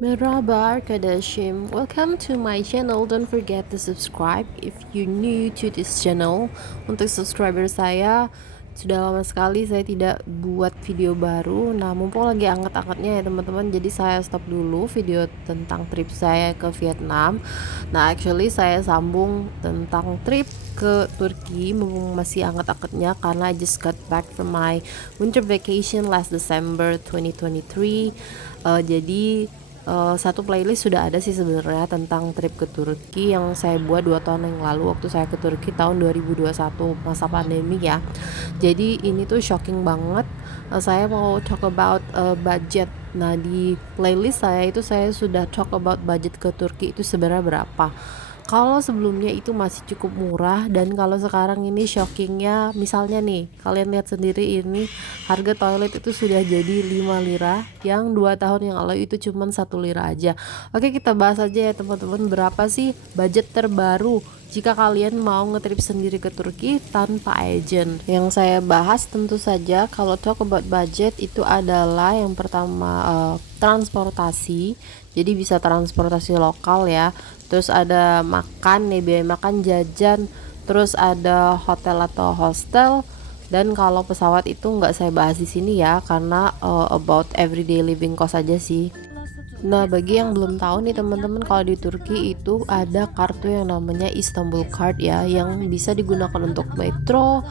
Merhaba arkadaşım. Welcome to my channel. Don't forget to subscribe if you new to this channel. Untuk subscriber saya, sudah lama sekali saya tidak buat video baru. Nah, mumpung lagi angkat-angkatnya ya teman-teman. Jadi saya stop dulu video tentang trip saya ke Vietnam. Nah, actually saya sambung tentang trip ke Turki mumpung masih angkat-angkatnya karena I just got back from my winter vacation last December 2023. Jadi satu playlist sudah ada sih sebenarnya tentang trip ke Turki yang saya buat 2 tahun yang lalu waktu saya ke Turki tahun 2021 masa pandemi ya. Jadi ini tuh shocking banget. Saya mau talk about budget. Nah, di playlist saya itu saya sudah talk about budget ke Turki itu sebenarnya berapa. Kalau sebelumnya itu masih cukup murah, dan kalau sekarang ini shockingnya, misalnya nih kalian lihat sendiri ini harga toilet itu sudah jadi 5 lira, yang 2 tahun yang lalu itu cuma 1 lira aja. Oke, kita bahas aja ya teman-teman, berapa sih budget terbaru jika kalian mau ngetrip sendiri ke Turki tanpa agent. Yang saya bahas tentu saja kalau talk about budget itu adalah yang pertama transportasi. Jadi bisa transportasi lokal ya. Terus ada makan nih, biaya makan, jajan, terus ada hotel atau hostel. Dan kalau pesawat itu nggak saya bahas di sini ya, karena about everyday living cost aja sih. Nah, bagi yang belum tahu nih teman-teman, kalau di Turki itu ada kartu yang namanya Istanbul Card ya, yang bisa digunakan untuk metro,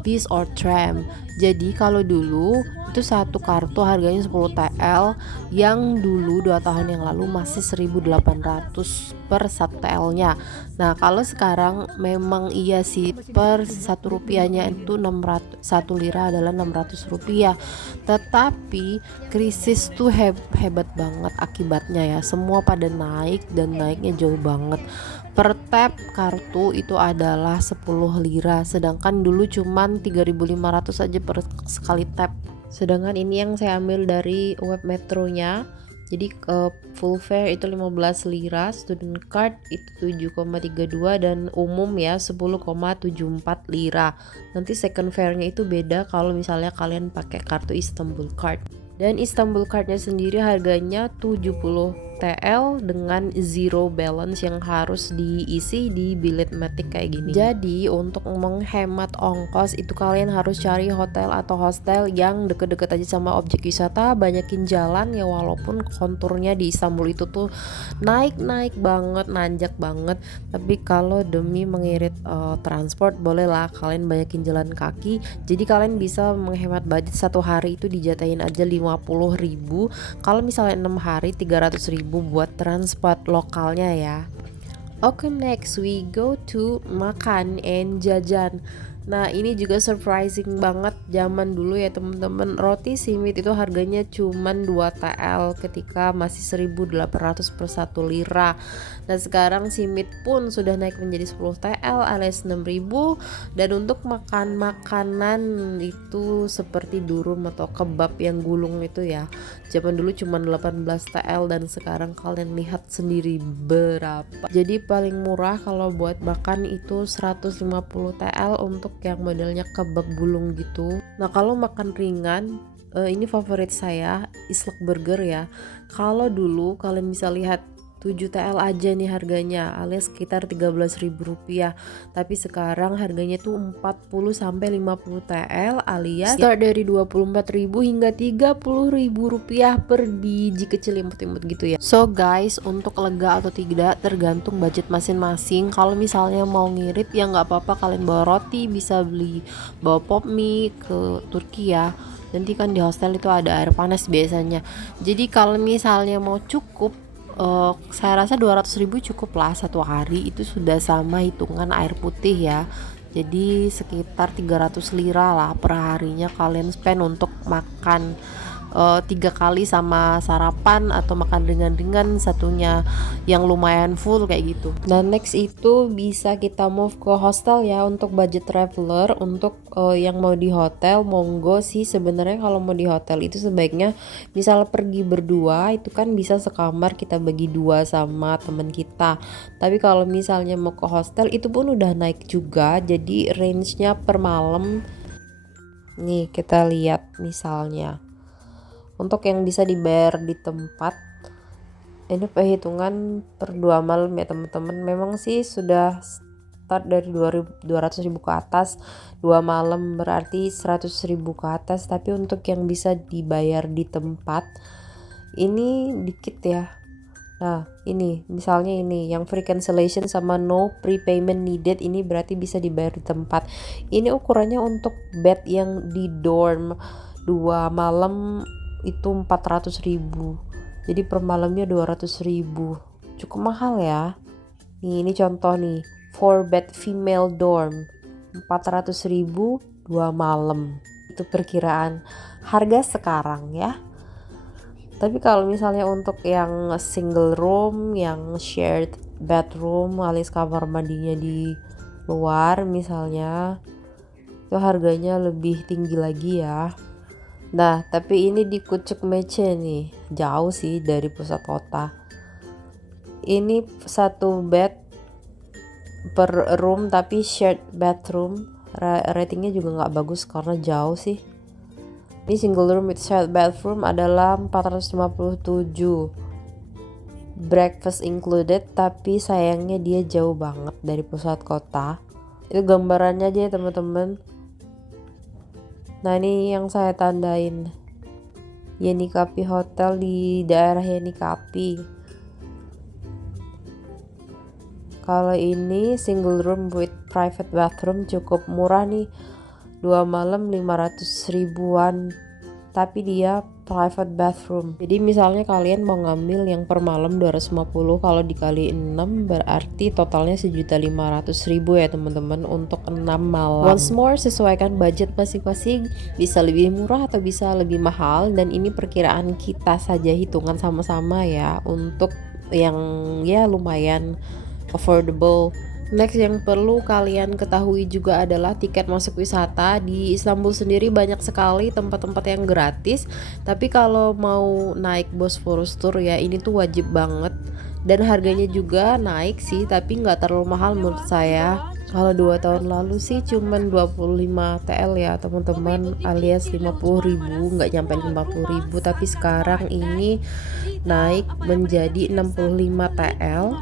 bis, or tram. Jadi kalau dulu itu satu kartu harganya 10 TL, yang dulu 2 tahun yang lalu masih 1.800 per 1 TL-nya. Nah, kalau sekarang memang iya sih, per 1 rupiahnya itu 600, 1 lira adalah 600 rupiah. Tetapi krisis tuh hebat banget akibatnya ya, semua pada naik dan naiknya jauh banget. Per tap kartu itu adalah 10 lira, sedangkan dulu cuman 3.500 aja per sekali tap. Sedangkan ini yang saya ambil dari web metronya. Jadi full fare itu 15 lira, student card itu 7,32, dan umum ya 10,74 lira. Nanti second fare-nya itu beda kalau misalnya kalian pakai kartu Istanbul Card. Dan Istanbul Card-nya sendiri harganya 70 TL dengan zero balance yang harus diisi di bilet metik kayak gini. Jadi untuk menghemat ongkos itu kalian harus cari hotel atau hostel yang deket-deket aja sama objek wisata, banyakin jalan ya, walaupun konturnya di Istanbul itu tuh naik banget, nanjak banget. Tapi kalau demi mengirit transport, bolehlah kalian banyakin jalan kaki. Jadi kalian bisa menghemat budget, satu hari itu dijatahin aja 50.000. Kalau misalnya 6 hari 300.000 buat transport lokalnya ya. Oke, next we go to makan and jajan. Nah, ini juga surprising banget. Zaman dulu ya teman-teman, roti simit itu harganya cuman 2 TL ketika masih 1.800 per 1 lira. Dan sekarang simit pun sudah naik menjadi 10 TL alias 6.000. Dan untuk makan makanan itu seperti durum atau kebab yang gulung itu ya, zaman dulu cuma 18 TL, dan sekarang kalian lihat sendiri berapa. Jadi paling murah kalau buat makan itu 150 TL untuk yang modelnya kebab gulung gitu. Nah, kalau makan ringan, ini favorit saya, Islak Burger ya. Kalau dulu kalian bisa lihat 7 TL aja nih harganya, alias sekitar 13.000 rupiah. Tapi sekarang harganya tuh 40 sampai 50 TL, alias start dari 24.000 hingga 30.000 rupiah per biji kecil imut-imut gitu ya. So guys, untuk lega atau tidak tergantung budget masing-masing. Kalau misalnya mau ngirit ya nggak apa-apa, kalian bawa roti, bisa bawa pop mie ke Turki ya. Nanti kan di hostel itu ada air panas biasanya. Jadi kalau misalnya mau cukup, saya rasa 200.000 cukup lah satu hari, itu sudah sama hitungan air putih ya. Jadi sekitar 300 lira lah per harinya kalian spend untuk makan 3 kali sama sarapan atau makan ringan-ringan satunya yang lumayan full kayak gitu. Nah, next itu bisa kita move ke hostel ya untuk budget traveler. Untuk yang mau di hotel, monggo sih sebenarnya. Kalau mau di hotel itu sebaiknya misal pergi berdua itu kan bisa sekamar, kita bagi dua sama teman kita. Tapi kalau misalnya mau ke hostel itu pun udah naik juga, jadi range-nya per malam nih kita lihat misalnya. Untuk yang bisa dibayar di tempat Ini perhitungan per 2 malam ya teman-teman. Memang sih sudah start dari 200.000 ke atas, 2 malam berarti 100.000 ke atas. Tapi untuk yang bisa dibayar di tempat ini dikit ya. Nah ini misalnya ini yang free cancellation sama no prepayment needed, ini berarti bisa dibayar di tempat. Ini ukurannya untuk bed yang di dorm 2 malam itu 400.000, jadi per malamnya 200.000, cukup mahal ya. Nih ini contoh nih, 4 bed female dorm 400.000 2 malam, itu perkiraan harga sekarang ya. Tapi kalau misalnya untuk yang single room, yang shared bedroom alias kamar mandinya di luar misalnya, itu harganya lebih tinggi lagi ya. Nah tapi ini di Kucuk Mece nih, jauh sih dari pusat kota. Ini satu bed per room tapi shared bathroom, ratingnya juga nggak bagus karena jauh sih. Ini single room with shared bathroom adalah 457, breakfast included, tapi sayangnya dia jauh banget dari pusat kota. Itu gambarannya aja ya teman-teman. Nah ini yang saya tandain, Yenikapi Hotel di daerah Yenikapi. Kalau ini single room with private bathroom cukup murah nih, 2 malam 500 ribuan, tapi dia private bathroom. Jadi misalnya kalian mau ngambil yang per malam 250, kalau dikali 6 berarti totalnya 1.500.000 ya teman-teman untuk 6 malam. Once more, sesuaikan budget masing-masing, bisa lebih murah atau bisa lebih mahal, dan ini perkiraan kita saja, hitungan sama-sama ya, untuk yang ya lumayan affordable. Next yang perlu kalian ketahui juga adalah tiket masuk wisata. Di Istanbul sendiri banyak sekali tempat-tempat yang gratis, tapi kalau mau naik Bosphorus Tour ya ini tuh wajib banget, dan harganya juga naik sih tapi nggak terlalu mahal menurut saya. Kalau 2 tahun lalu sih cuman 25 TL ya teman-teman, alias 50.000, nggak nyampe 50.000, tapi sekarang ini naik menjadi 65 TL.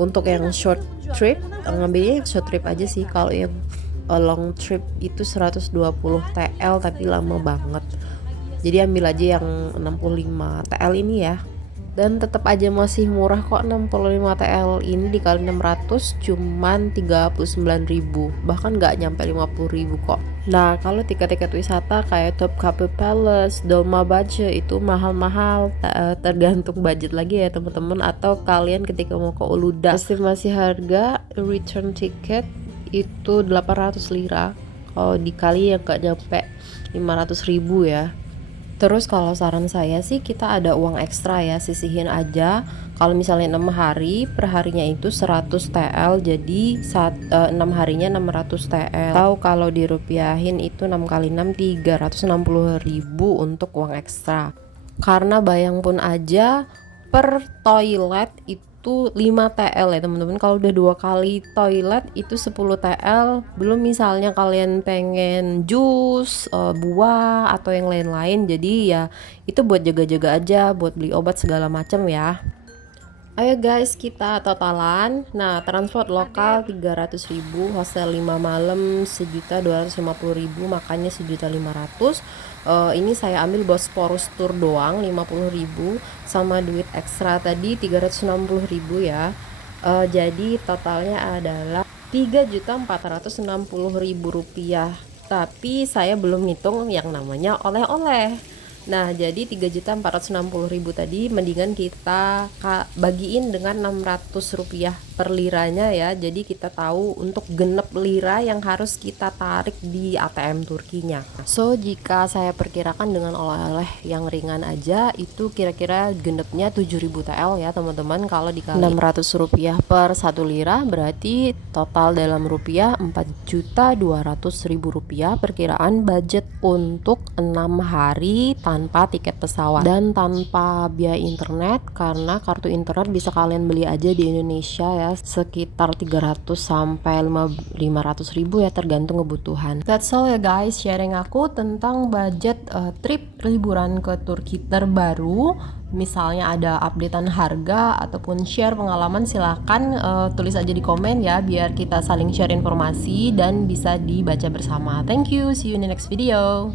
Untuk yang short trip, ngambilnya yang short trip aja sih. Kalau yang long trip itu 120 TL tapi lama banget, jadi ambil aja yang 65 TL ini ya. Dan tetap aja masih murah kok, 65 TL ini dikali 600 cuman 39.000, bahkan nggak nyampe 50.000 kok. Nah kalau tiket-tiket wisata kayak Topkapi Palace, Dolmabahce itu mahal-mahal, tergantung budget lagi ya teman-teman. Atau kalian ketika mau ke Uludağ, estimasi harga return ticket itu 800 lira, kalau dikali ya nggak nyampe 500.000 ya. Terus kalau saran saya sih kita ada uang ekstra ya, sisihin aja. Kalau misalnya 6 hari, per harinya itu 100 TL, jadi 6 harinya 600 TL. Atau kalau dirupiahin itu 6 kali 6 360.000 untuk uang ekstra. Karena bayang pun aja per toilet itu 5 TL ya teman-teman. Kalau udah 2 kali toilet itu 10 TL. Belum misalnya kalian pengen jus, buah atau yang lain-lain. Jadi ya itu buat jaga-jaga aja, buat beli obat segala macam ya. Ayo guys, kita totalan. Nah, transport lokal 300.000, hostel 5 malam 1.250.000, makannya 1.500.000. Ini saya ambil Bosphorus Tour doang 50.000, sama duit ekstra tadi 360.000 ya. Jadi totalnya adalah 3.460.000 rupiah. Tapi saya belum hitung yang namanya oleh-oleh. Nah jadi 3.460.000 tadi mendingan kita bagiin dengan 600 rupiah per liranya ya. Jadi kita tahu untuk genep lira yang harus kita tarik di ATM Turkinya. So jika saya perkirakan dengan oleh-oleh yang ringan aja itu kira-kira genepnya 7.000 TL ya teman-teman. Kalau dikali 600 rupiah per 1 lira berarti total dalam rupiah 4.200.000 rupiah perkiraan budget untuk 6 hari tanpa tiket pesawat dan tanpa biaya internet, karena kartu internet bisa kalian beli aja di Indonesia ya, sekitar 300 sampai 500 ribu ya, tergantung kebutuhan. That's all ya guys, sharing aku tentang budget trip liburan ke Turki terbaru. Misalnya ada updatean harga ataupun share pengalaman, silahkan tulis aja di komen ya, biar kita saling share informasi dan bisa dibaca bersama. Thank you, see you in the next video.